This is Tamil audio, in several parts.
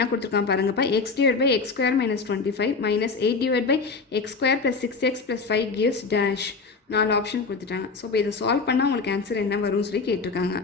என்ன கொடுத்துருக்கான் பாருங்கப்பா, x divide by x square minus 25 minus 8 divide by x square plus 6x plus 5 gives dash 4 option கொடுத்துட்டாங்க. ஸோ இப்போ இதை சால்வ் பண்ணால் உங்களுக்கு ஆன்சர் என்ன வரும்னு சொல்லி கேட்டிருக்காங்க.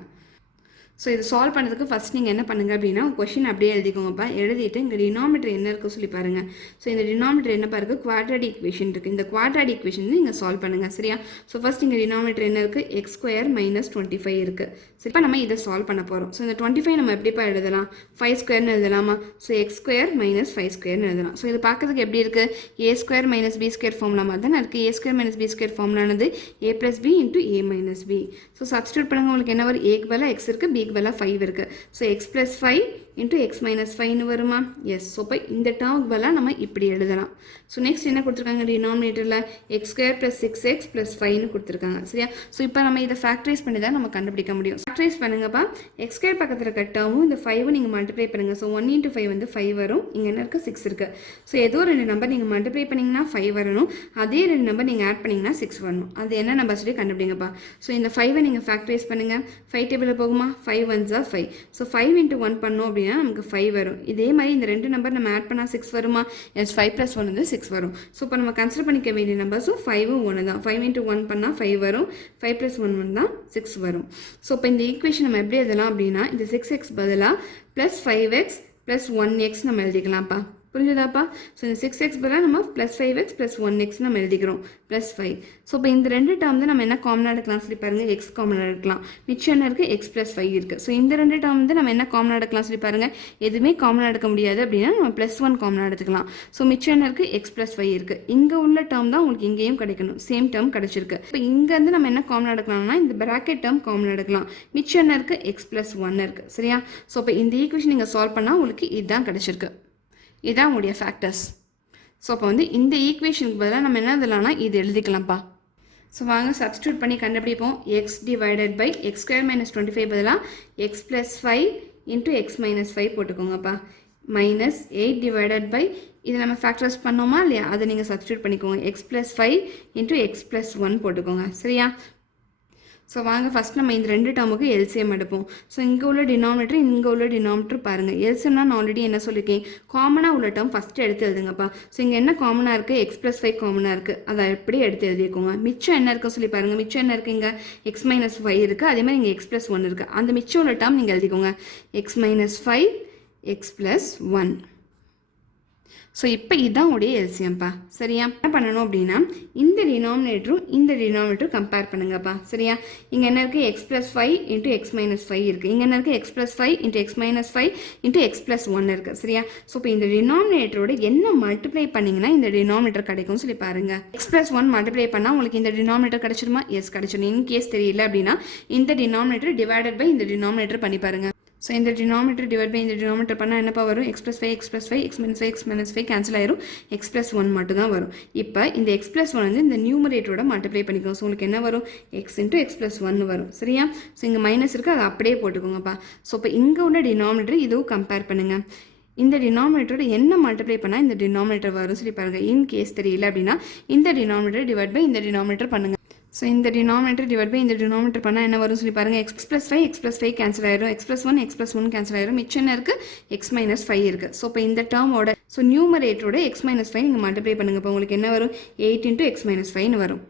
ஸோ இது சால்வ் பண்ணுறதுக்கு ஃபஸ்ட் நீங்கள் என்ன பண்ணுங்க அப்படின்னா கொஷின் அப்படியே எழுதிக்கோங்கப்பா. எழுதிட்டு இங்கே டினாமினேட்டர் என்ன இருக்குது சொல்லி பாருங்கள். ஸோ இந்த டினாமினேட்டர் என்ன பாருங்க, குவாட்ராடிக் ஈக்குவேஷன் இருக்குது. இந்த குவாட்ராடிக் ஈக்குவேஷன் நீங்கள் சால்வ் பண்ணுங்கள். சரியா? ஸோ ஃபஸ்ட் இங்கே டினாமினேட்டர் என்ன இருக்குது, எக்ஸ் ஸ்கொயர் மைனஸ் 25 இருக்குது. சரி, இப்போ நம்ம இதை சால்வ் பண்ண போகிறோம். ஸோ இந்த 25 நம்ம எப்படிப்பா எழுதலாம், 5 ஸ்கொயர்னு எழுதலாமா? ஸோ எக்ஸ் ஸ்கொயர் மைனஸ் 5 ஸ்கொயர்னு எழுதலாம். ஸோ இது பார்க்கறதுக்கு எப்படி இருக்குது, A square minus B square formula மாதிரி தான் இருக்குது. A square minus B square ஃபார்முலானது A plus B into A minus B. So substitute பண்ணுங்க, உங்களுக்கு என்ன வரும், ஏக்கு பதிலாக எக்ஸ் இருக்குது, பிக்கு பதிலாக 5 இருக்குது. So x plus 5 into x minus 5 வருமா? Yes. So இப்போ இந்த டேர்முக்கு பதிலா நம்ம இப்படி எழுதலாம். So next என்ன கொடுத்திருக்காங்க, டினாமினேட்டர்ல x square plus 6x plus 5 னு கொடுத்திருக்காங்க. சரியா? So இப்போ நம்ம இத ஃபேக்டரைஸ் பண்ணி தான் நம்ம கண்டுபிடிக்க முடியும். ஃபேக்டரைஸ் பண்ணுங்கப்பா. x square பக்கத்துல இருக்க டேர்மும் இந்த 5 நீங்க மல்டிப்ளை பண்ணுங்க. So 1 into 5 வந்து 5 வரும். இங்க என்ன இருக்கு, 6 இருக்கு. So ஏதோ ரெண்டு நம்பர் நீங்க மல்டிப்ளை பண்ணீங்கன்னா 5 வரணும். அதே ரெண்டு நம்பர் நீங்க ஆட் பண்ணீங்கன்னா 6 வரணும். அது என்ன நம்பர் சொல்லி கண்டுபிடிங்கப்பா. So இந்த 5 நீங்க ஃபேக்டரைஸ் பண்ணுங்க. 5 டேபிள்ல போகுமா, 5 ones are 5. So 5 into 1 பண்ணோம் அப்படினா நமக்கு 5 வரும். இதே மாதிரி இந்த ரெண்டு நம்பர் நம்ம ஆட் பண்ணா 6 வருமா? Yes, 5 plus 1 வந்து 6 வரும். So இப்போ நம்ம கன்சிடர் பண்ணிக்க வேண்டிய நம்பர்ஸ் 5 1 தான். 5 into 1 பண்ணா 5 வரும். 5 plus 1 வந்தா 6 வரும். So இப்போ இந்த ஈக்குவேஷன் நம்ம எப்படி எழுதலாம் அப்படினா, இந்த 6x பதிலா plus 5x plus 1x நம்ம எழுதிக்கலாம்ப்பா. புரிஞ்சுதாப்பா? ஸோ இந்த 6x பதிலாக நம்ம ப்ளஸ் 5x ப்ளஸ் 1x நம்ம எழுதிக்கிறோம், ப்ளஸ் 5. ஸோ இப்போ இந்த ரெண்டு டேர்ம் தான் நம்ம என்ன காமனாக எடுக்கலாம் சொல்லி பாருங்கள், எக்ஸ் காமனாக எடுக்கலாம். மிச்சம் என்ன இருக்குது, எக்ஸ் ப்ளஸ் 5 இருக்குது. ஸோ இந்த ரெண்டு டேர்ம் வந்து நம்ம என்ன காமனாக எடுக்கலாம் சொல்லி பாருங்கள், எதுவுமே காமனாக எடுக்க முடியாது அப்படின்னா நம்ம ப்ளஸ் 1 காமனாக எடுத்துக்கலாம். ஸோ மிச்சம் என்ன இருக்குது, எக்ஸ் ப்ளஸ் 5 இருக்குது. இங்கே உள்ள டேர்ம் தான் உங்களுக்கு இங்கேயும் கிடைக்கணும், சேம் டேர்ம் கிடைச்சிருக்கு. இப்போ இங்கேருந்து நம்ம என்ன காமனாக எடுக்கலாம்னா இந்த ப்ராக்கெட் டேர்ம் காமனாக எடுக்கலாம். மிச்சம் என்ன இருக்குது, எக்ஸ் ப்ளஸ் 1 இருக்குது. சரியா? ஸோ இப்போ இந்த ஈக்குவேஷன் நீங்கள் சால்வ் பண்ணால் உங்களுக்கு இதுதான் கிடைச்சிருக்கு. இதான் உங்களுடைய ஃபேக்டர்ஸ். ஸோ அப்போ வந்து இந்த ஈக்குவேஷனுக்கு பதிலாக நம்ம என்ன எழுதலாம்னா இது எழுதிக்கலாம்ப்பா. ஸோ வாங்க சப்ஸ்டியூட் பண்ணி கண்டுபிடிப்போம். X divided by x square minus 25 பதிலாக x plus 5 into x minus 5 போட்டுக்கோங்கப்பா. மைனஸ் 8 டிவைடட் பை இதை நம்ம ஃபேக்டர்ஸ் பண்ணோமா இல்லையா, அதை நீங்கள் சப்ஸ்டியூட் பண்ணிக்கோங்க. X plus 5 into x plus 1 போட்டுக்கோங்க. சரியா? ஸோ வாங்க ஃபஸ்ட் நம்ம இந்த ரெண்டு டேர்முக்கு எல்சிஎம் எடுப்போம். ஸோ இங்கே உள்ள டினாமினேட்டர் இங்கே உள்ள டினாமினேட்டர் பாருங்கள். எல்சிஎம்னா நான் ஆல்ரெடி என்ன சொல்லியிருக்கேன், காமனாக உள்ள டேர்ம் ஃபஸ்ட்டு எடுத்து எழுதுங்கப்பா. ஸோ இங்கே என்ன காமனாக இருக்குது, எக்ஸ் ப்ளஸ் 5 காமனாக இருக்குது, அதை எப்படி எடுத்து எழுதிக்கோங்க. மிச்சம் என்ன இருக்குன்னு சொல்லி பாருங்கள். மிச்சம் என்ன இருக்குது, இங்கே எக்ஸ் மைனஸ் 5 இருக்குது, அதே மாதிரி இங்கே எக்ஸ் ப்ளஸ் 1 இருக்குது. அந்த மிச்சம் உள்ள டேர்ம் நீங்கள் எழுதிக்கோங்க, X minus 5 X plus 1. So இப்போ இதுதான் உடைய எல்சிஎம்ப்பா. சரியா? என்ன பண்ணணும் அப்படின்னா இந்த டினாமினேட்டரும் இந்த டினாமினேட்டரும் கம்பேர் பண்ணுங்கப்பா. சரியா? இங்கே என்ன இருக்குது, X plus 5 into x minus 5 இருக்குது. இங்கே என்ன இருக்குது, X plus 5 into x minus 5 into x plus 1 இருக்குது. சரியா? ஸோ இப்போ இந்த டினாமினேட்டரோட என்ன மல்டிப்ளை பண்ணிங்கன்னா இந்த டினாமினேட்டர் கிடைக்கும்னு சொல்லி பாருங்கள். எக்ஸ் ப்ளஸ் 1 மல்டிப்ளை பண்ணால் உங்களுக்கு இந்த டினாமினேட்டர் கிடைச்சிருமா? எஸ் கிடைச்சிடும். இன் கேஸ் தெரியல அப்படின்னா இந்த டினாமினேட்டர் டிவைடட் பை இந்த டினாமினேட்டர் பண்ணி பாருங்கள். ஸோ இந்த டினாமினேட்டர் டிவைட் பை இந்த டினாமினேட்டர் பண்ணால் என்னப்பா வரும், X plus 5 X plus 5 X minus 5 cancel ஆயிரும், எக்ஸ் ப்ளஸ் 1 மட்டும் தான் வரும். இப்போ இந்த எக்ஸ் ப்ளஸ் 1 வந்து இந்த நியூமரேட்டரோட மல்டிப்ளை பண்ணிக்கோங்க. ஸோ உங்களுக்கு என்ன வரும், எக்ஸ் இன்ட்டு எக்ஸ் ப்ளஸ் 1 வரும். சரியா? ஸோ இங்கே மைனஸ் இருக்குது, அதை அப்படியே போட்டுக்கோங்கப்பா. ஸோ இப்போ இங்கே உள்ள டினாமினேட்டர் இதுவும் கம்பேர் பண்ணுங்கள். இந்த டினாமினேட்டரோட என்ன மல்டிப்ளை பண்ணால் இந்த டினாமினேட்டர் வரும் சொல்லி பாருங்கள். இன் கேஸ் தெரியல அப்படின்னா இந்த டினாமினேட்டர் டிவைட் பை இந்த டினாமினேட்டர் பண்ணுங்கள். ஸோ இந்த டினாமினேட்டர் டிவைட் பை இந்த டினாமினேட்டர் பண்ணால் என்ன வரும் சொல்லி பாருங்கள், எக்ஸ் ப்ளஸ் 5 கேன்சல் ஆயிரும், எக்ஸ் ப்ளஸ் 1 கேன்சல் ஆயிரும், மிச்சம் என்ன இருக்குது, எக்ஸ் மைனஸ் 5 இருக்குது. ஸோ இப்போ இந்த டேர்மோட ஸோ நியூமரேட்டரோட எக்ஸ் மைனஸ் 5 நீங்கள் மல்டிப்ளை பண்ணுங்கள். இப்போ உங்களுக்கு என்ன வரும், 8 இன்ட்டு எக்ஸ் மைனஸ் 5 வரும்.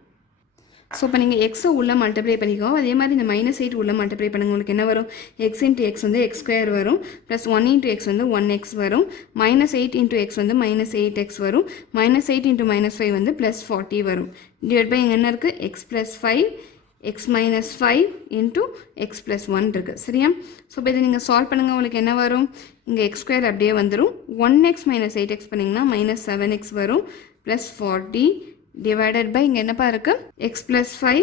ஸோ இப்போ நீங்கள் எக்ஸை உள்ளே மல்டிப்ளை பண்ணிக்கோ, அதே மாதிரி இந்த மைனஸ் 8 உள்ளே மல்டிப்ளை பண்ணுங்கள். உங்களுக்கு என்ன வரும், எக்ஸ் இன்ட்டு எக்ஸ் வந்து எக்ஸ் ஸ்கொயர் வரும், ப்ளஸ் 1 இன்ட்டு எக்ஸ் வந்து 1x வரும், மைனஸ் 8 இன்ட்டு எக்ஸ் வந்து மைனஸ் 8x வரும், மைனஸ் 8 இன்ட்டு மைனஸ் 5 வந்து ப்ளஸ் 40 வரும். டிவைட் பை இங்கே என்ன இருக்குது, X plus 5 X minus 5 into x plus 1 இருக்குது. சரியா? ஸோ இப்போ இதை நீங்கள் சால்வ் பண்ணுங்கள். உங்களுக்கு என்ன வரும், இங்கே எக்ஸ் ஸ்கொயர் அப்படியே வந்துடும். 1x மைனஸ் 8x பண்ணிங்கன்னா மைனஸ் 7x வரும், ப்ளஸ் 40 divided by இங்கே என்னப்பா இருக்குது, X plus 5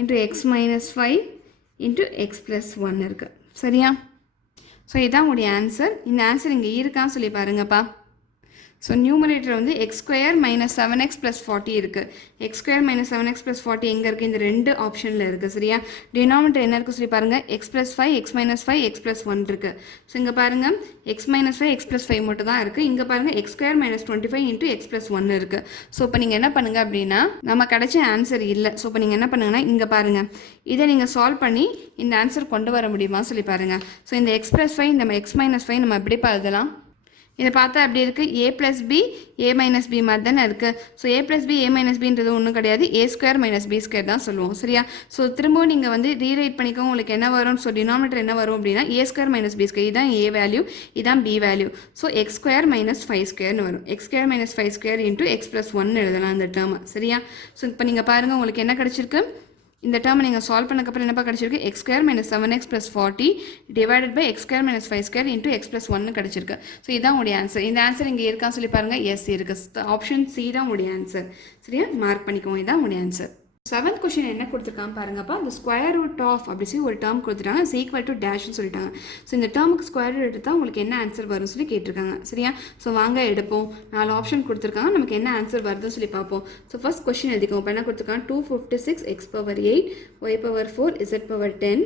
into x minus 5 into x plus 1 இருக்குது. சரியா? ஸோ இதுதான் உங்களுடைய ஆன்சர். இந்த ஆன்சர் இங்கே இருக்கான்னு சொல்லி பாருங்கப்பா. ஸோ நியூமரேட்டர் வந்து X square minus 7x plus 40 இருக்குது. X square minus 7x plus 40 எங்கே இருக்குது, இந்த ரெண்டு ஆப்ஷனில் இருக்குது. சரியா? டினாமினேட்டர் என்ன இருக்குது சொல்லி பாருங்கள், X plus 5 X minus 5 X plus 1 இருக்குது. ஸோ இங்கே பாருங்கள் எக்ஸ் மைனஸ் 5 எக்ஸ் ப்ளஸ் 5 மட்டும் தான் இருக்குது. இங்கே பாருங்கள் X square minus 25 into x plus 1 இருக்குது. ஸோ இப்போ நீங்கள் என்ன பண்ணுங்கள் அப்படின்னா நம்ம கிடைச்ச ஆன்சர் இல்லை. ஸோ இப்போ நீங்கள் என்ன பண்ணுங்கன்னா இங்கே பாருங்கள், இதை நீங்கள் சால்வ் பண்ணி இந்த ஆன்சர் கொண்டு வர முடியுமா சொல்லி பாருங்கள். ஸோ இந்த எக்ஸ் ப்ளஸ் 5 இந்த எக்ஸ் மைனஸ் 5 நம்ம எப்படி எழுதலாம், இதை பார்த்தா அப்படி இருக்குது ஏ plus B A minus B மாதிரி தானே இருக்குது. So A plus B A minus பின்றது ஒன்றும் கிடையாது, ஏ ஸ்கொயர் மைனஸ் பி ஸ்கொயர் தான் சொல்லுவோம். சரியா? ஸோ திரும்பவும் நீங்கள் வந்து ரீரைட் பண்ணிக்கோங்க. உங்களுக்கு என்ன வரும்? ஸோ டினாமினேட்டர் என்ன வரும் அப்படின்னா a square minus B square. இதான் ஏ வேல்யூ, இதான் b value. So x square minus 5 ஸ்கொயர்னு வரும். X square minus 5 square into x plus 1 எழுதலாம் அந்த டேர்ம். சரியா? ஸோ இப்போ நீங்கள் பாருங்கள் உங்களுக்கு என்ன கிடச்சிருக்கு. இந்த டேர்மை நீங்கள் சால்வ் பண்ணக்கப்புறம் என்னப்பா கிடச்சிருக்கு? X square minus 7x plus 40 divided by x square minus 5 square into x plus 1 கிடச்சிருக்கு. ஸோ இதான் உங்களுடைய ஆன்சர். இந்த ஆன்சர் இங்கே இருக்கான்னு சொல்லி பாருங்கள். எஸ் இருக்குது. ஆப்ஷன் சி தான் உங்களுடைய ஆன்சர். சரியா? மார்க் பண்ணிக்கோங்க. இதான் உங்களுடைய ஆன்சர். 7th கொஸ்டின் என்ன கொடுத்துருக்காங்க பாருங்கப்பா. இந்த ஸ்கொயர் ரூட் ஆஃப் அப்படி சொல்லி ஒரு டேர்ம் கொடுத்துட்டாங்க. இஸ் ஈக்குவல் டு டேஷ்னு சொல்லிட்டாங்க. ஸோ இந்த டேர்முக்கு ஸ்கொயர் ரூட் எடுத்தால் உங்களுக்கு என்ன ஆன்சர் வரும்னு சொல்லி கேட்டிருக்காங்க. சரியா? ஸோ வாங்க எடுப்போம். 4 ஆப்ஷன் கொடுத்துருக்காங்க. நமக்கு என்ன ஆன்சர் வருதுன்னு சொல்லி பார்ப்போம். ஸோ ஃபர்ஸ்ட் கொஸ்டின் எழுதிக்கோங்க. இப்போ என்ன கொடுத்துருக்காங்க? 256 x power 8 y power 4 z power 10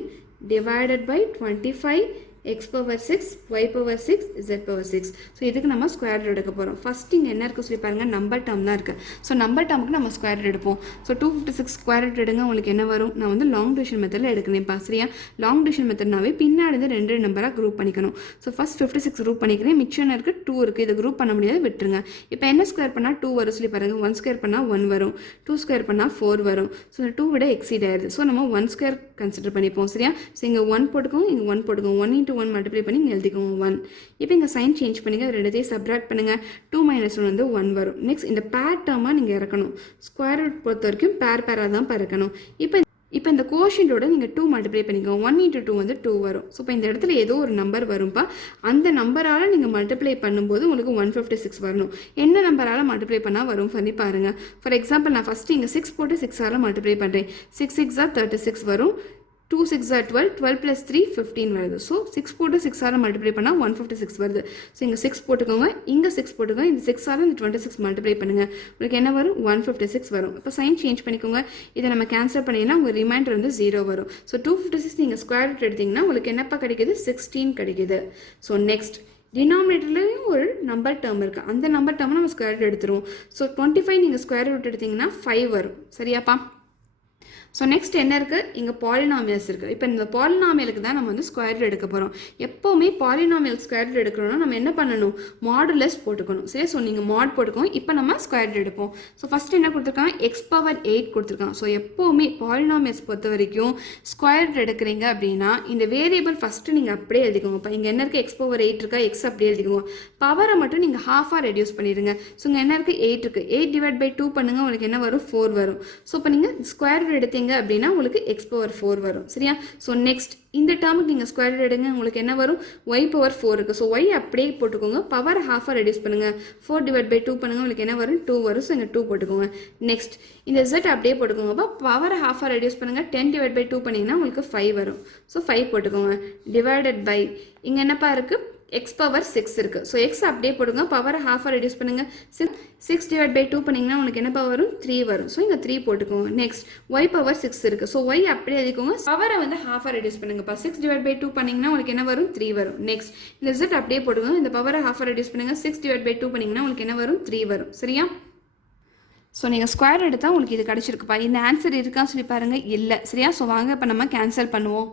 divided by 25 x power 6 y power 6 z power 6. So இதுக்கு நம்ம ஸ்கொயர் ரூட் எடுக்க போகிறோம். ஃபர்ஸ்ட் இங்கே என்ன இருக்குது சொல்லி பாருங்கள். நம்பர் டேர்ம் தான் இருக்குது. ஸோ நம்பர் டேர்முக்கு நம்ம ஸ்கொயர் ரூட் எடுப்போம். ஸோ 256 ஸ்கொயர் ரூட் எடுங்க. உங்களுக்கு என்ன வரும்? நான் வந்து லாங் டிவிஷன் மெத்தடில் எடுக்கிறேன்ப்பா. சரியா? லாங் டிவிஷன் மெத்தட்னாவே பின்னாடி வந்து 2 நம்பராக குரூப் பண்ணிக்கணும். ஸோ ஃபர்ஸ்ட் 56 குரூப் பண்ணிக்கிறேன். மிச்சம் இருக்குது 2 இருக்குது. இதை குரூப் பண்ண முடியாது, விட்டுருங்க. இப்போ என்ன ஸ்கொயர் பண்ணால் 2 வரும் சொல்லி பாருங்கள். 1 ஸ்கொயர் பண்ணால் 1 வரும், 2 ஸ்கொயர் பண்ணால் 4 வரும். ஸோ இந்த 2 விட எக்ஸீட் ஆயிடுது. ஸோ நம்ம 1 ஸ்கொயர் கன்சிடர் பண்ணிப்போம். சரியா? ஸோ இங்கே 1 போட்டுக்கோங்க, இங்கே 1 போட்டுக்கோங்க. 1 into 1 மல்டிப்ளை பண்ணி எழுதிக்கோங்க 1. இப்போ இங்கே சைன் சேஞ்ச் பண்ணுங்க. ரெண்டுத்தையும் சப்ராக்ட் பண்ணுங்க. 2 - 1 வந்து 1 வரும். நெக்ஸ்ட் இந்த பேர் டேர்மாக நீங்கள் இறக்கணும். ஸ்கொயர் ரூட் பொறுத்த வரைக்கும் பேராக தான் இறக்கணும். இப்போ இந்த கோஷன்டோட நீங்கள் 2 மல்டிப்ளை பண்ணிக்கோங்க. 1 into 2 வந்து 2 வரும். ஸோ இப்போ இந்த இடத்துல ஏதோ ஒரு நம்பர் வரும்ப்பா. அந்த நம்பரால் நீங்கள் மல்டிப்ளை பண்ணும்போது உங்களுக்கு 156 வரணும். என்ன நம்பரால் மல்டிப்ளை பண்ணால் வரும் பண்ணி பாருங்கள். ஃபார் எக்ஸாம்பிள் நான் ஃபஸ்ட்டு இங்கே 6 போட்டு 6ஆல் மல்டிப்ளை பண்ணுறேன். 6 6 36 வரும். 2 6 12, 12 plus 3 15 வருது. ஸோ 6 போட்டு 6ஆல் மல்டிப்ளை பண்ணால் 156 வருது. ஸோ இங்கே 6 போட்டுக்கோங்க, இங்கே 6 போட்டுக்கோங்க. இந்த 6ஆல் இந்த 26 மல்டிப்ளை பண்ணுங்கள். உங்களுக்கு என்ன வரும்? 156 வரும். இப்போ சைன் சேஞ்ச் பண்ணிக்கோங்க. இதை நம்ம கேன்சல் பண்ணிங்கன்னா உங்கள் ரிமைண்டர் வந்து 0 வரும். ஸோ 256 நீங்கள் ஸ்கொயர் ரூட் எடுத்திங்கன்னா உங்களுக்கு என்னப்பா கிடைக்குது? 16 கிடைக்குது. ஸோ நெக்ஸ்ட் டினாமினேட்டர்லேயும் ஒரு நம்பர் டேர்ம் இருக்குது. அந்த நம்பர் டேர்மை நம்ம ஸ்கொயர் ரூட் எடுத்துருவோம். ஸோ 25 நீங்கள் ஸ்கொயர் ரூட் எடுத்திங்கன்னா 5 வரும். சரியாப்பா? ஸோ நெக்ஸ்ட் என்ன இருக்குது? இங்கே பாலினாமியல்ஸ் இருக்குது. இப்போ இந்த பாலினாமியலுக்கு தான் நம்ம வந்து ஸ்கொயர் ரூட் எடுக்க போகிறோம். எப்போவுமே பாலினாமியல் ஸ்கொயர் ரூட் எடுக்கணும்னா நம்ம என்ன பண்ணணும்? மாடுலஸ் போட்டுக்கணும். சரி? ஸோ நீங்கள் மாட் போட்டுக்கோங்க. இப்போ நம்ம ஸ்கொயர் ரூட் எடுப்போம். ஸோ ஃபஸ்ட்டு என்ன கொடுத்துருக்காங்க? எக்ஸ் பவர் 8 கொடுத்துருக்காங்க. ஸோ எப்போவுமே பாலினாமியல்ஸ் பொறுத்த வரைக்கும் ஸ்கொயர் ரூட் எடுக்கிறீங்க அப்படின்னா இந்த வேரியபிள் ஃபஸ்ட்டு நீங்கள் அப்படியே எழுதிக்கோங்க. இப்போ இங்கே என்ன இருக்குது? எக்ஸ் பவர் 8 இருக்கா? எக்ஸ் அப்படியே எழுதிக்கோங்க. பவரை மட்டும் நீங்கள் ஹாஃபாக ரெடியூஸ் பண்ணிடுங்க. ஸோ இங்கே என்ன இருக்குது? 8 இருக்குது. 8 டிவைட் பை 2 பண்ணுங்கள். உங்களுக்கு என்ன வரும்? 4 வரும். ஸோ இப்போ நீங்கள் ஸ்கொயர் ரூட் எடுத்தீங்க அப்படின்னா உங்களுக்கு x பவர் 4 வரும். சரியா? ஸோ நெக்ஸ்ட் இந்த டேர்முக்கு நீங்கள் ஸ்கொயர் ரூட் எடுங்க. உங்களுக்கு என்ன வரும்? y பவர் 4 இருக்குது. ஸோ y அப்படியே போட்டுக்கோங்க. பவர் ஹாஃபாக ரெடியூஸ் பண்ணுங்கள். 4 டிவைட் பை 2 பண்ணுங்கள். உங்களுக்கு என்ன வரும்? 2 வரும். ஸோ இங்கே 2 போட்டுக்கோங்க. நெக்ஸ்ட் இந்த z அப்படியே போட்டுக்கோங்கப்பா. பவர் ஹாஃபாக ரெடியூஸ் பண்ணுங்கள். 10 டிவைட் பை 2 பண்ணிங்கன்னா உங்களுக்கு 5 வரும். ஸோ 5 போட்டுக்கோங்க. டிவைடட் பை இங்கே என்னப்பா இருக்குது? எக்ஸ் பவர் 6 இருக்குது. ஸோ எக்ஸ் அப்படியே போடுங்க. பவரை ஹாஃபாக ரெடியூஸ் பண்ணுங்கள். 6 டிவைட் பை 2 பண்ணிங்கன்னா உங்களுக்கு என்னப்பா வரும்? 3 வரும். ஸோ இங்கே 3 போட்டுக்கோங்க. நெக்ஸ்ட் ஒய் பவர் 6 இருக்குது. ஸோ ஒய் அப்படியே எழுதிக்கோங்க. பவரை வந்து ஹாஃபாக ரெடியூஸ் பண்ணுங்கப்பா. 6 டிவைட் பை 2 பண்ணிங்கன்னா உங்களுக்கு என்ன வரும்? 3 வரும். நெக்ஸ்ட் இந்த z அப்படியே போட்டுக்கோங்க. இந்த பவரை ஹாஃபாக ரெடியூஸ் பண்ணுங்கள். 6 டிவைட் பை 2 பண்ணிங்கன்னா உங்களுக்கு என்ன வரும்? 3 வரும். சரியா? ஸோ நீங்கள் ஸ்கொயர் எடுத்தால் உங்களுக்கு இது கிடச்சிருக்குப்பா. இந்த ஆன்சர் இருக்கான்னு சொல்லி பாருங்கள். இல்லை. சரியா? ஸோ வாங்க இப்போ நம்ம கேன்சல் பண்ணுவோம்.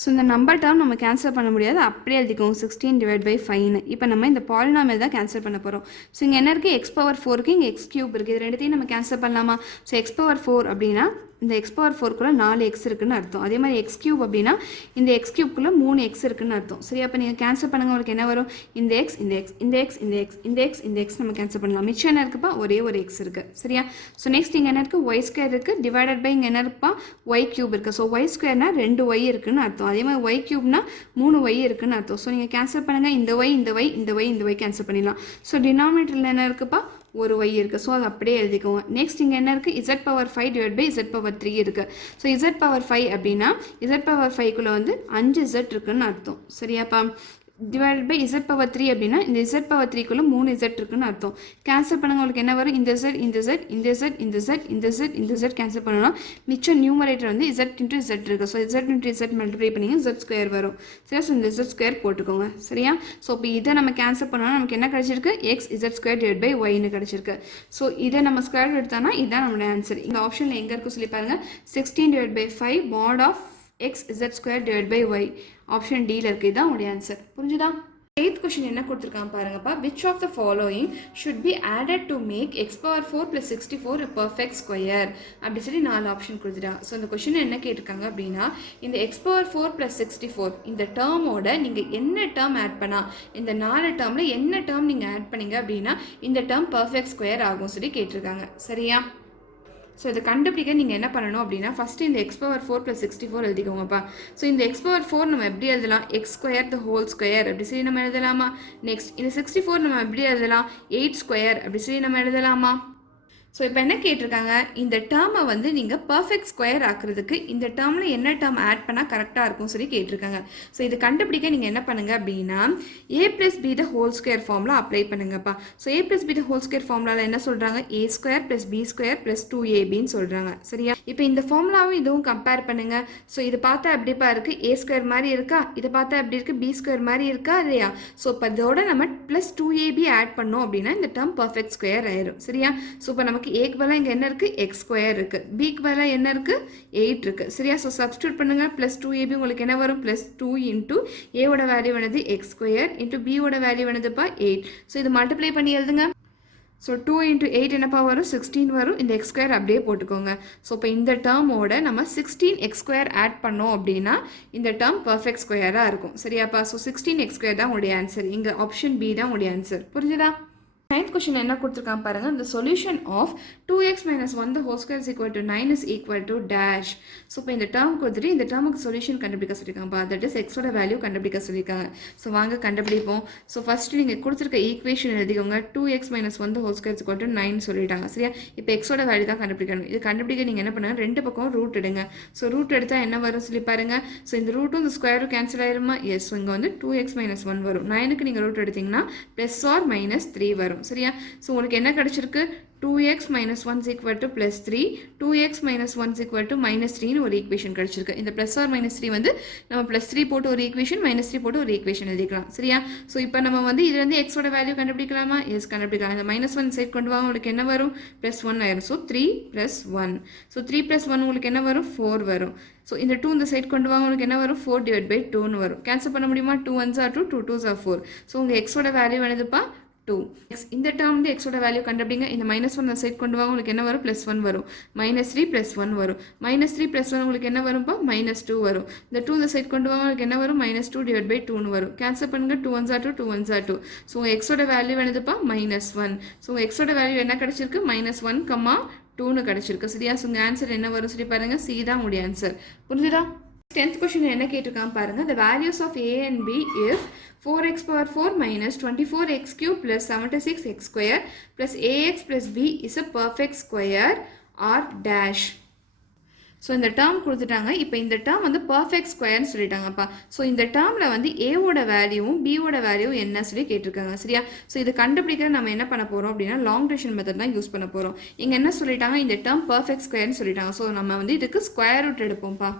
ஸோ இந்த நம்பர் டேர்ம் நம்ம கேன்சல் பண்ண முடியாது, அப்படியே எழுதிக்கோங்க. 16 டிவைட் பை 5. இப்போ நம்ம இந்த பாலினாமியல் தான் கேன்சல் பண்ண போகிறோம். ஸோ இங்கே என்ன இருக்குது? எக்ஸ் பவர் 4 இங்கே எக்ஸ் கியூப் இருக்குது. இது ரெண்டுத்தையும் நம்ம கேன்சல் பண்ணலாமா? ஸோ எக்ஸ் பவர் 4 அப்படின்னா இந்த எக்ஸ் பவர் 4குள்ளே 4 எக்ஸ் இருக்குன்னு அர்த்தம். அதே மாதிரி எக்ஸ் கியூப் அப்படின்னா இந்த எக்ஸ் கியூப்குள்ளே 3 எக்ஸ் இருக்குன்னு அர்த்தம். சரி? அப்போ நீங்கள் கேன்சல் பண்ணுங்க. உங்களுக்கு என்ன வரும்? இந்த எக்ஸ் இந்த எக்ஸ் இந்த எக்ஸ் இந்த எக்ஸ் இந்த எக்ஸ் இந்த எக்ஸ் நம்ம கேன்சல் பண்ணலாம். மிச்சம் என்ன இருக்குப்பா? ஒரே ஒரு எக்ஸ் இருக்குது. சரியா? ஸோ நெக்ஸ்ட் இங்கே என்ன இருக்குது? ஒய் ஸ்கொயர் இருக்குது. டிவைடட் பை இங்கே என்ன இருக்குப்பா? ஒய் கியூப் இருக்குது. ஸோ ஒய் ஸ்கொயர்னா 2 ஒய் இருக்குன்னு அர்த்தம். அதே மாதிரி ஒய் கியூப்னா 3 ஒய் இருக்குன்னு அர்த்தம். ஸோ நீங்கள் கேன்சல் பண்ணுங்கள். இந்த ஒய் இந்த ஒய் இந்த ஒய் இந்த ஒய் கேன்சல் பண்ணிடலாம். ஸோ டினாமினேட்டரில் என்ன இருக்குப்பா? ஒரு ஒய் இருக்குது. ஸோ அது அப்படியே எழுதிக்கோங்க. நெக்ஸ்ட் இங்கே என்ன இருக்குது? z power 5 divide by z power 3 இருக்குது. ஸோ z பவர் 5 அப்படின்னா z பவர் 5குள்ளே வந்து 5z இருக்குன்னு அர்த்தம். சரியாப்பா? டிவைட் பை z பவர் 3 அப்படின்னா இந்த z பவர் 3குள்ளே 3z இருக்குன்னு அர்த்தம். கேன்சல் பண்ணுங்க. உங்களுக்கு என்ன வரும்? இந்த z இந்த z இந்த z இந்த z இந்த z இந்த z கேன்சல் பண்ணணும். மிச்சம் நியூமரேட்டர் வந்து z இன்ட்டு z இருக்குது. So z into z multiply பண்ணிங்க z ஸ்கொயர் வரும். சரியா? ஸோ இந்த z ஸ்கொயர் போட்டுக்கோங்க. சரியா? ஸோ இப்போ இதை நம்ம கேன்சல் பண்ணோம்னா நமக்கு என்ன கிடச்சிருக்கு? X z square divide by ஒய்னு கிடச்சிருக்கு. ஸோ இதை நம்ம ஸ்கொயர் எடுத்தோம்னா இதுதான் நம்மளோட ஆன்சர். இந்த ஆப்ஷனில் எங்கே இருக்கும் சொல்லி பாருங்கள். 16 divide by 5 mod of x z square divide by y. Option டியில் இருக்குது. இதுதான் உங்களுடைய ஆன்சர். புரிஞ்சுதா? 8th கொஷின் என்ன கொடுத்துருக்காங்க பாருங்கப்பா. which of the following should be added to make x power 4 plus 64 a perfect square அப்படி சொல்லி 4 ஆப்ஷன் கொடுத்துட்டாங்க. ஸோ இந்த கொஷின் என்ன கேட்டிருக்காங்க அப்படின்னா, இந்த x power 4 plus 64 இந்த டேர்மோட நீங்கள் என்ன டேர்ம் ஆட் பண்ணா, இந்த 4 டேர்மில் என்ன டேர்ம் நீங்கள் ஆட் பண்ணீங்க அப்படின்னா இந்த டேர்ம் பர்ஃபெக்ட் ஸ்கொயர் ஆகும் சொல்லி கேட்டிருக்காங்க. சரியா? ஸோ இதை கண்டுபிடிக்க நீங்கள் என்ன பண்ணணும் அப்படின்னா, ஃபஸ்ட்டு இந்த எக்ஸ் பவர் 4 + 64 எழுதிக்கோங்கப்பா. ஸோ இந்த எக்ஸ் பவர் 4 நம்ம எப்படி எழுதலாம், எக்ஸ் ஸ்கொயர் த ஹோல் ஸ்கொயர் அப்படி சொல்லி நம்ம எழுதலாமா. நெக்ஸ்ட் இந்த 64 நம்ம எப்படி எழுதலாம், 8 ஸ்கொயர் அப்படி சொல்லி நம்ம எழுதலாமா. ஸோ இப்போ என்ன கேட்டிருக்காங்க, இந்த டேர்மை வந்து நீங்கள் பர்ஃபெக்ட் ஸ்கொயர் ஆக்குறதுக்கு இந்த டேர்மில் என்ன டேர்ம் ஆட் பண்ணால் கரெக்டாக இருக்கும் சொல்லி கேட்டிருக்காங்க. ஸோ இது கண்டுபிடிக்க நீங்கள் என்ன பண்ணுங்கள் அப்படின்னா, a + b the whole square formula apply பண்ணுங்கப்பா. So a + b the whole square ஃபார்முலாவில் என்ன சொல்கிறாங்க, a² + b² + 2ab சொல்கிறாங்க. சரியா? இப்போ இந்த ஃபார்முலாவும் இதுவும் கம்பேர் பண்ணுங்கள். ஸோ இது பார்த்தா எப்படிப்பா இருக்குது, a² மாதிரி இருக்கா, இதை பார்த்தா எப்படி இருக்குது, b² மாதிரி இருக்கா இல்லையா. ஸோ இப்போ இதோட நம்ம +2ab ஆட் பண்ணோம் அப்படின்னா இந்த டேர்ம் பர்ஃபெக்ட் ஸ்கொயர் ஆயிரும். சரியா? ஸோ இப்போ நமக்கு ஏக்கு பதிலாக இங்கே என்ன இருக்குது, எக்ஸ் ஸ்கொயர் இருக்குது, பிக்கு பதிலாக என்ன இருக்குது, 8 இருக்குது. சரியா? ஸோ சப்ஸ்டியூட் பண்ணுங்கள். +2ab உங்களுக்கு என்ன வரும், +2 × ஏவோட வேல்யூ வேணுது x² × பியோட வேல்யூ வேணுதுப்பா 8. ஸோ இது மல்டிப்ளை பண்ணி எழுதுங்க. ஸோ 2 × 8 என்னப்பா வரும், 16 வரும். இந்த x² அப்படியே போட்டுக்கோங்க. ஸோ இப்போ இந்த டேர்மோட நம்ம 16x² ஆட் பண்ணோம் அப்படின்னா இந்த டேர்ம் பர்ஃபெக்ட் ஸ்கொயராக இருக்கும். சரியாப்பா? ஸோ 16x² தான் உங்களுடைய ஆன்சர். இங்கே ஆப்ஷன் பி தான் உங்களுடைய ஆன்சர். புரிஞ்சுதா? 9th கொஷின் என்ன கொடுத்துருக்காங்க பாருங்க. the solution of 2x - 1 the whole square is equal to 9 is equal to dash. So இப்போ இந்த டேர்ம் கொடுத்துட்டு இந்த டேர்முக்கு சொல்யூஷன் கண்டுபிடிக்க சொல்லியிருக்காங்கப்பா. தட் இஸ் எக்ஸோட வேல்யூ கண்டுபிடிக்க சொல்லியிருக்காங்க. ஸோ வாங்க கண்டுபிடிப்போம். ஸோ ஃபஸ்ட்டு நீங்கள் கொடுத்துருக்க ஈக்குவேஷன் எழுதிக்கோங்க. 2x - 1 the whole square is equal to 9 சொல்லிட்டாங்க. சரியா? இப்போ எக்ஸோட வேல்யூ தான் கண்டுபிடிக்கணும். இது கண்டுபிடிக்க நீங்கள் என்ன பண்ணுங்க, ரெண்டு பக்கம் ரூட் எடுங்க. ஸோ ரூட் எடுத்தால் என்ன வரும் சொல்லி பாருங்க. ஸோ இந்த ரூட்டும் இந்த ஸ்கொயரும் கேன்சல் ஆயிருமா. எஸ். ஸோ இங்கே வந்து 2x - 1 வரும். 9க்கு நீங்கள் ரூட் எடுத்தீங்கன்னா +or -3 வரும். சரியா? ஸோ உங்களுக்கு என்ன கிடைச்சிருக்கு, 2x - 1 +3, 2x - 1 -3 ஒரு ஈக்குவேஷன் கிடைச்சிருக்கு. இந்த +or -3 வந்து நம்ம +3 போட்டு ஒரு ஈக்குவேஷன், -3 போட்டு ஒரு ஈக்குவேஷன் எழுதிக்கலாம். சரியா? ஸோ இப்போ நம்ம வந்து இதுல இருந்து எக்ஸோட வேல்யூ கண்டுபிடிக்கலாமா. எஸ், கண்டுபிடிக்கலாம். இந்த -1 சைட் கொண்டு வாங்க, உங்களுக்கு என்ன வரும், +1 ஆயிரும். ஸோ 3 + 1. ஸோ 3 + 1 உங்களுக்கு என்ன வரும், 4 வரும். ஸோ இந்த 2 இந்த சைட் கொண்டு வாங்க, உங்களுக்கு என்ன வரும், 4/2 வரும். கேன்சல் பண்ண முடியுமா, 2 1s are 2, 2 2s are 4. So உங்கள் எக்ஸோட வேல்யூ வேணுதுப்பா 2. இந்த டேர்ம்ல எக்ஸோட வேல்யூ கண்டுபிடிங்க. இந்த -1 சைட் கொண்டு வாங்க, உங்களுக்கு என்ன வரும், +1 வரும். -3 + 1 வரும். -3 + 1 உங்களுக்கு என்ன வரும்பா, -2 வரும். இந்த 2 இந்த சைட் கொண்டு வாங்க, உங்களுக்கு என்ன வரும், -2/2 வரும். கேன்சல் பண்ணுங்க. 2 1s are 2, 2 1s are 2. So உங்கள் எக்ஸோட வேல்யூ வேணுதுப்பா -1. ஸோ உங்கள் எக்ஸோட வேல்யூ என்ன கிடைச்சிருக்கு, -1, 2ன்னு கிடைச்சிருக்கு. சரியா? ஸோ உங்கள் ஆன்சர் என்ன வரும் சொல்லி பாருங்க. சி தான் உங்களுடைய ஆன்சர். புரிஞ்சுதா? 10th கொஷின் என்ன கேட்டிருக்காங்க பாருங்க. the values of a and b if 4x power 4 - 24x³ + 76x² + ax + b is a perfect square or dash. So இந்த டேர்ம் கொடுத்துட்டாங்க. இப்போ இந்த டேர்ம் வந்து பர்ஃபெக்ட் ஸ்கொயர்னு சொல்லிட்டாங்கப்பா. ஸோ இந்த டேர்மில் வந்து ஏவோட வேல்யூவும் பியோட வேல்யூவும் என்ன சொல்லி கேட்டிருக்காங்க. சரியா? ஸோ இது கண்டுபிடிக்கிற நம்ம என்ன பண்ண போகிறோம் அப்படின்னா லாங் டிவிஷன் மெத்தட் தான் யூஸ் பண்ண போகிறோம். இங்கே என்ன சொல்லிட்டாங்க, இந்த டேர்ம் பர்ஃபெக்ட் ஸ்கொயர்னு சொல்லிட்டாங்க. ஸோ நம்ம வந்து இதுக்கு ஸ்கொயர் ரூட் எடுப்போம்ப்பா.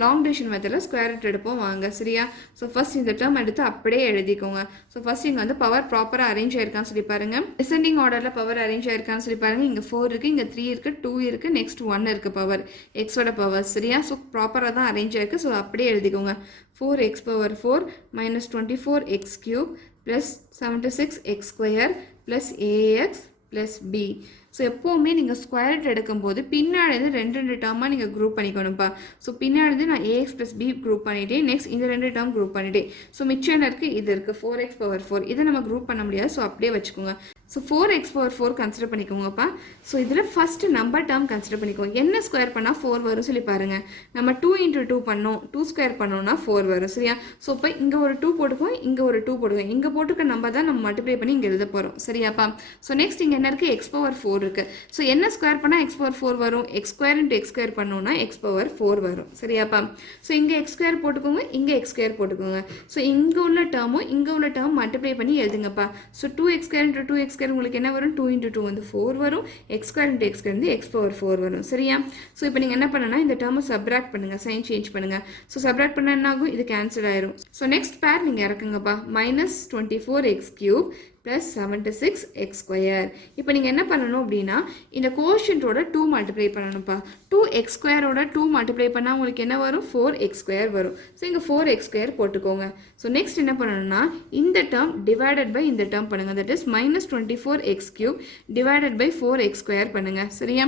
லாங் டிவிஷன் மெத்தடில் ஸ்கொயர் ரூட் எடுப்போம் வாங்க. சரியா? ஸோ ஃபர்ஸ்ட் இந்த டேர்ம் எடுத்து அப்படியே எழுதிக்கோங்க. ஸோ ஃபர்ஸ்ட் இங்கே வந்து பவர் ப்ராப்பராக அரேஞ்ச் ஆயிருக்கான்னு சொல்லி பாருங்க. டிசெண்டிங் ஆர்டரில் பவர் அரேஞ்ச் ஆயிருக்கான்னு சொல்லி பாருங்க. இங்கே 4 இருக்குது, இங்கே 3 இருக்குது, 2 இருக்குது, நெக்ஸ்ட் 1 இருக்குது பவர், எக்ஸோட பவர். சரியா? ஸோ ப்ராப்பராக தான் அரேஞ்ச் ஆயிருக்கு. ஸோ அப்படியே எழுதிக்கோங்க. 4x power 4 - 24x³ + 76x² + ax + b. So எப்போவுமே நீங்கள் ஸ்கொயர் ரூட் எடுக்கும்போது பின்னாடி ரெண்டு டேர்மாக நீங்கள் குரூப் பண்ணிக்கணும்ப்பா. ஸோ பின்னாடி நான் ax + b குரூப் பண்ணிவிட்டேன். நெக்ஸ்ட் இந்த 2 டேர்ம் குரூப் பண்ணிவிட்டேன். ஸோ மிச்சம் இருக்குது, இது இருக்குது 4x power 4. இதை நம்ம குரூப் பண்ண முடியாது. ஸோ அப்படியே வச்சுக்கோங்க. ஸோ 4x power 4 கன்சிடர் பண்ணிக்கோங்கப்பா. ஸோ இதில் ஃபஸ்ட்டு நம்பர் டேர்ம் கன்சிடர் பண்ணிக்கோங்க. என்ன ஸ்கொயர் பண்ணால் 4 வரும் சொல்லி பாருங்கள். நம்ம 2 × 2 பண்ணோம், 2 ஸ்கொயர் பண்ணோம்னா 4 வரும். சரியா? ஸோ இப்போ இங்கே ஒரு 2 போட்டுக்குவோம், இங்கே ஒரு 2 போட்டுக்குவோம். இங்கே போட்டுக்க நம்பர் தான் நம்ம மல்டிப்ளை பண்ணி இங்கே எழுத போகிறோம். சரியாப்பா? ஸோ நெக்ஸ்ட் இங்கே என்ன இருக்குது, x power 4 இருக்குது. ஸோ என்ன ஸ்கொயர் பண்ணால் x power 4 வரும், x² × x² பண்ணோம்னா x power 4 வரும். சரியாப்பா? ஸோ இங்கே x² போட்டுக்கோங்க, இங்கே x² போட்டுக்கோங்க. ஸோ இங்கே உள்ள டேர்மும் இங்கே உள்ள டேர்ம் மல்டிப்ளை பண்ணி எழுதுங்கப்பா. ஸோ 2x² × 2x² உங்களுக்கு என்ன வரும், 2 × 2 வந்து 4 வரும். x² × x² வந்து x power 4 வரும். சரியா? ஸோ இப்போ நீங்கள் என்ன பண்ணனா இந்த டேர்மை சப்ராக்ட் பண்ணுங்கள், சைன் சேஞ்ச் பண்ணுங்கள். ஸோ சப்ராக்ட் பண்ண என்ன ஆகும், இது கேன்சல் ஆயிரும். ஸோ நெக்ஸ்ட் பேர் நீங்கள் இறக்குங்கப்பா. -24x³ plus 76x square. இப்போ நீங்கள் என்ன பண்ணணும் அப்படின்னா இந்த கோஷன்ட்டோட 2 மல்டிப்ளை பண்ணணும்ப்பா. 2x ஸ்கொயரோட 2 மல்டிப்ளை பண்ணால் உங்களுக்கு என்ன வரும்? 4x ஸ்கொயர் வரும். ஸோ இங்கே 4x ஸ்கொயர் போட்டுக்கோங்க. ஸோ நெக்ஸ்ட் என்ன பண்ணணும்னா இந்த டேர்ம் டிவைடட் பை இந்த டேர்ம் பண்ணுங்கள். That is -24x³ divided by 4x square பண்ணுங்கள். சரியா?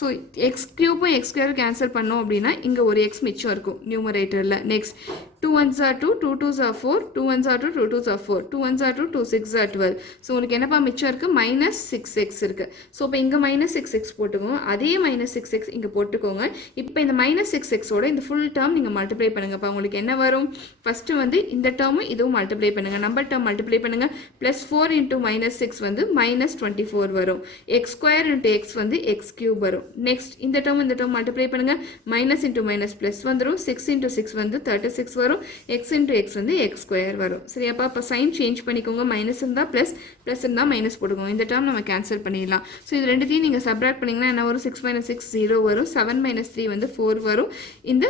ஸோ எக்ஸ் க்யூப்பும் எக்ஸ் ஸ்கொயர் கேன்சல் பண்ணோம் அப்படின்னா இங்கே ஒரு எக்ஸ் மிச்சம் இருக்கும் நியூமரேட்டரில். Next 2 1s are 2, 2 2s are 4, 2 1s are 2, 2 2s are 4, 2 1s are 2, 2 6s are 12. So உங்களுக்கு என்னப்பா மிச்சம் இருக்குது? -6x இருக்குது. ஸோ இப்போ இங்கே -6x போட்டுக்கோங்க. அதே -6x இங்கே போட்டுக்கோங்க. இப்போ இந்த -6xோட இந்த ஃபுல் டேர்ம் நீங்கள் மல்டிப்ளை பண்ணுங்கப்பா. உங்களுக்கு என்ன வரும்? ஃபஸ்ட்டு வந்து இந்த டேர்மும் இதுவும் மல்டிப்ளை பண்ணுங்கள். நம்பர் டேர்ம் மல்டிப்ளை பண்ணுங்கள். +4 × -6 வந்து -24 வரும். x² × x வந்து x³ வரும். நெக்ஸ்ட் இந்த டேர்ம் மல்டிப்ளை பண்ணுங்கள். மைனஸ் இன்ட்டு மைனஸ் ப்ளஸ் வந்துடும். 6 × 6 வந்து 36 வரும். x × x வந்து x² வரும். சரியாப்பா? அப்போ சைன் சேஞ்ச் பண்ணிக்கோங்க. மைனஸ் இருந்தால் ப்ளஸ், ப்ளஸ் இருந்தால் மைனஸ் போட்டுக்கோங்க. இந்த டேர்ம் நம்ம கேன்சல் பண்ணிடலாம். ஸோ இது ரெண்டுத்தையும் நீங்கள் சப்ராக்ட் பண்ணிங்கன்னா என்ன வரும்? 6 - 6 0 வரும். 7 - 3 வந்து 4 வரும். இந்த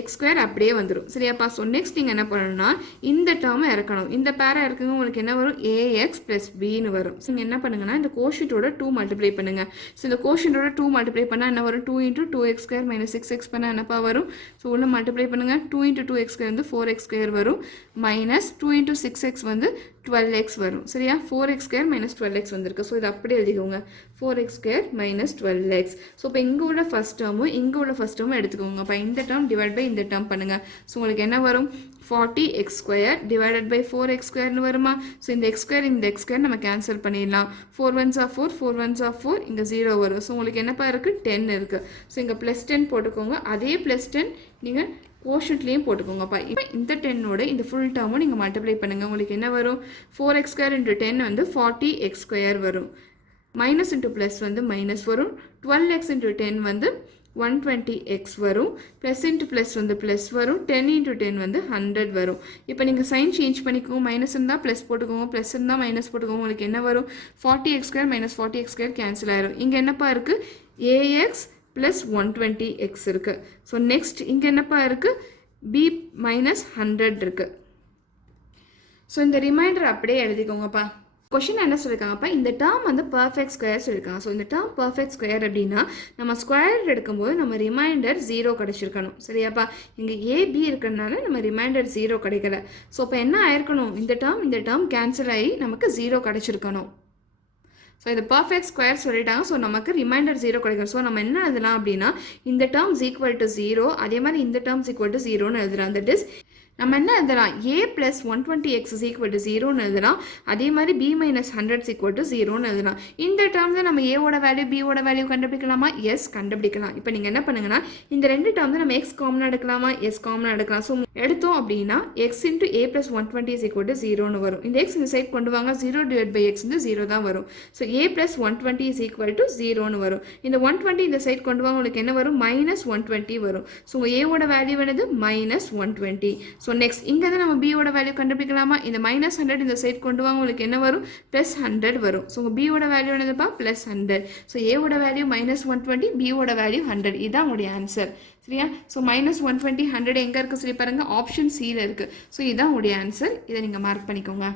x² அப்படியே வந்துடும். சரியாப்பா? ஸோ நெக்ஸ்ட் நீங்கள் என்ன பண்ணணும்னா இந்த டேர்மை இறக்கணும். இந்த பேரை இறக்குங்க. உங்களுக்கு என்ன வரும்? ax + bன்னு வரும். ஸோ நீங்கள் என்ன பண்ணுங்கன்னா இந்த கோஷன்ட்டோட 2 மல்டிப்ளை பண்ணுங்கள். ஸோ இந்த கோஷன்ட்டோட 2 மல்டிப்ளை பண்ணால் என்ன வரும்? 2 × 2x² - 6x பண்ணால் என்னப்பா வரும்? ஸோ உள்ள மல்டிப்ளை பண்ணுங்கள். 2 × 2x² வந்து 4x² வரும். -2 × 6x வந்து 12x வரும். சரியா? 4x² - 12x வந்திருக்கு. ஸோ இது அப்படியே எழுதிக்கோங்க. 4x² - 12x. ஸோ இப்போ இங்கே உள்ள ஃபஸ்ட் டேர்மும் இங்கே உள்ள ஃபஸ்ட் டேர்மும் எடுத்துக்கோங்க. அப்போ இந்த டேர்ம் டிவைட் பை இந்த டேர்ம் பண்ணுங்கள். ஸோ உங்களுக்கு என்ன வரும்? 40x² டிவைடட் பை 4x² வருமா? ஸோ இந்த x² இந்த x² நம்ம கேன்சல் பண்ணிடலாம். 4 1s are 4, 4 1s are 4, இங்கே 0 வரும். ஸோ உங்களுக்கு என்னப்பா இருக்குது? 10 இருக்குது. ஸோ இங்கே +10 போட்டுக்கோங்க. அதே +10 நீங்கள் கோஷன்ட்லேயும் போட்டுக்கோங்கப்பா. இப்போ இந்த 10ஓட இந்த ஃபுல் டேர்மும் நீங்கள் மல்டிப்ளை பண்ணுங்கள். உங்களுக்கு என்ன வரும்? 4x² × 10 வந்து 40x² வரும். மைனஸ் இன்ட்டு ப்ளஸ் வந்து மைனஸ் வரும். 12x × 10 வந்து 120x வரும். ப்ளஸ் இன்ட்டு ப்ளஸ் வந்து ப்ளஸ் வரும். 10 × 10 வந்து 100 வரும். இப்போ நீங்கள் சைன் சேஞ்ச் பண்ணிக்கோங்க. மைனஸ் இருந்தால் ப்ளஸ் போட்டுக்கோங்க, ப்ளஸ் இருந்தால் மைனஸ் போட்டுக்கோங்க. உங்களுக்கு என்ன வரும்? 40x² - 40x² கேன்சல் ஆயிரும். இங்கே என்னப்பா இருக்குது? ax + 120x இருக்குது. ஸோ நெக்ஸ்ட் இங்கே என்னப்பா இருக்குது? b - 100 இருக்குது. ஸோ இந்த ரிமைண்டர் அப்படியே எழுதிக்கோங்கப்பா. கொஷின் என்ன சொல்லியிருக்காங்கப்பா? இந்த டேர்ம் வந்து பர்ஃபெக்ட் ஸ்கொயர் சொல்லியிருக்காங்க. ஸோ இந்த டேர்ம் பர்ஃபெக்ட் ஸ்கொயர் அப்படின்னா நம்ம ஸ்கொயர் எடுக்கும்போது நம்ம ரிமைண்டர் 0 கிடச்சிருக்கணும். சரியாப்பா? இங்கே ab இருக்கிறதுனால நம்ம ரிமைண்டர் 0 கிடைக்கல. ஸோ இப்போ என்ன ஆயிருக்கணும்? இந்த டேர்ம் கேன்சல் ஆகி நமக்கு 0 கிடச்சிருக்கணும். ஸோ இது பர்ஃபெக்ட் ஸ்கொயர் சொல்லிட்டாங்க. ஸோ நமக்கு ரிமைண்டர் 0 கிடைக்கும். ஸோ நம்ம என்ன எழுதலாம் அப்படின்னா இந்த டேர்ம் = 0, அதே மாதிரி இந்த டேர்ம் = 0ன்னு எழுதலாம். தட் இஸ் நம்ம என்ன எழுதலாம்? a + 120x = 0ன்னு எழுதலாம். அதே மாதிரி b - 100 = 0ன்னு எழுதலாம். இந்த டேர்ம்ஸை நம்ம ஏவோட வேல்யூ பியோட வேல்யூ கண்டுபிடிக்கலாமா? எஸ், கண்டுபிடிக்கலாம். இப்போ நீங்கள் என்ன பண்ணுங்கன்னா இந்த ரெண்டு டேர்ம்ஸை நம்ம எக்ஸ் காமனாக எடுக்கலாமா? எஸ், காமனாக எடுக்கலாம். ஸோ எடுத்தோம் அப்படின்னா x × a + 120 = 0ன்னு வரும். இந்த x இந்த சைட் கொண்டு வாங்க. 0 / x வந்து 0 தான் வரும். ஸோ a + 120 = 0ன்னு வரும். இந்த 120 இந்த சைட் கொண்டு வாங்க. உங்களுக்கு என்ன வரும்? -120 வரும். ஸோ ஏவோட வேல்யூ என்னது? -120. ஸோ நெக்ஸ்ட் இங்கே தான் நம்ம பியோட வேல்யூ கண்டுபிடிக்கலாமா? இந்த -100 இந்த சைட் கொண்டு வாங்க. உங்களுக்கு என்ன வரும்? +100 வரும். ஸோ உங்கள் பியோட வேல்யூ என்னதுப்பா? +100. ஸோ ஏவோட வேல்யூ -120, பியோட வேல்யூ 100. இதுதான் உங்களுடைய ஆன்சர். சரியா? ஸோ -120 100 எங்கே இருக்குது சொல்லி பாருங்கள். ஆப்ஷன் சியில் இருக்குது. ஸோ இதுதான் உங்களுடைய ஆன்சர். இதை நீங்கள் மார்க் பண்ணிக்கோங்க.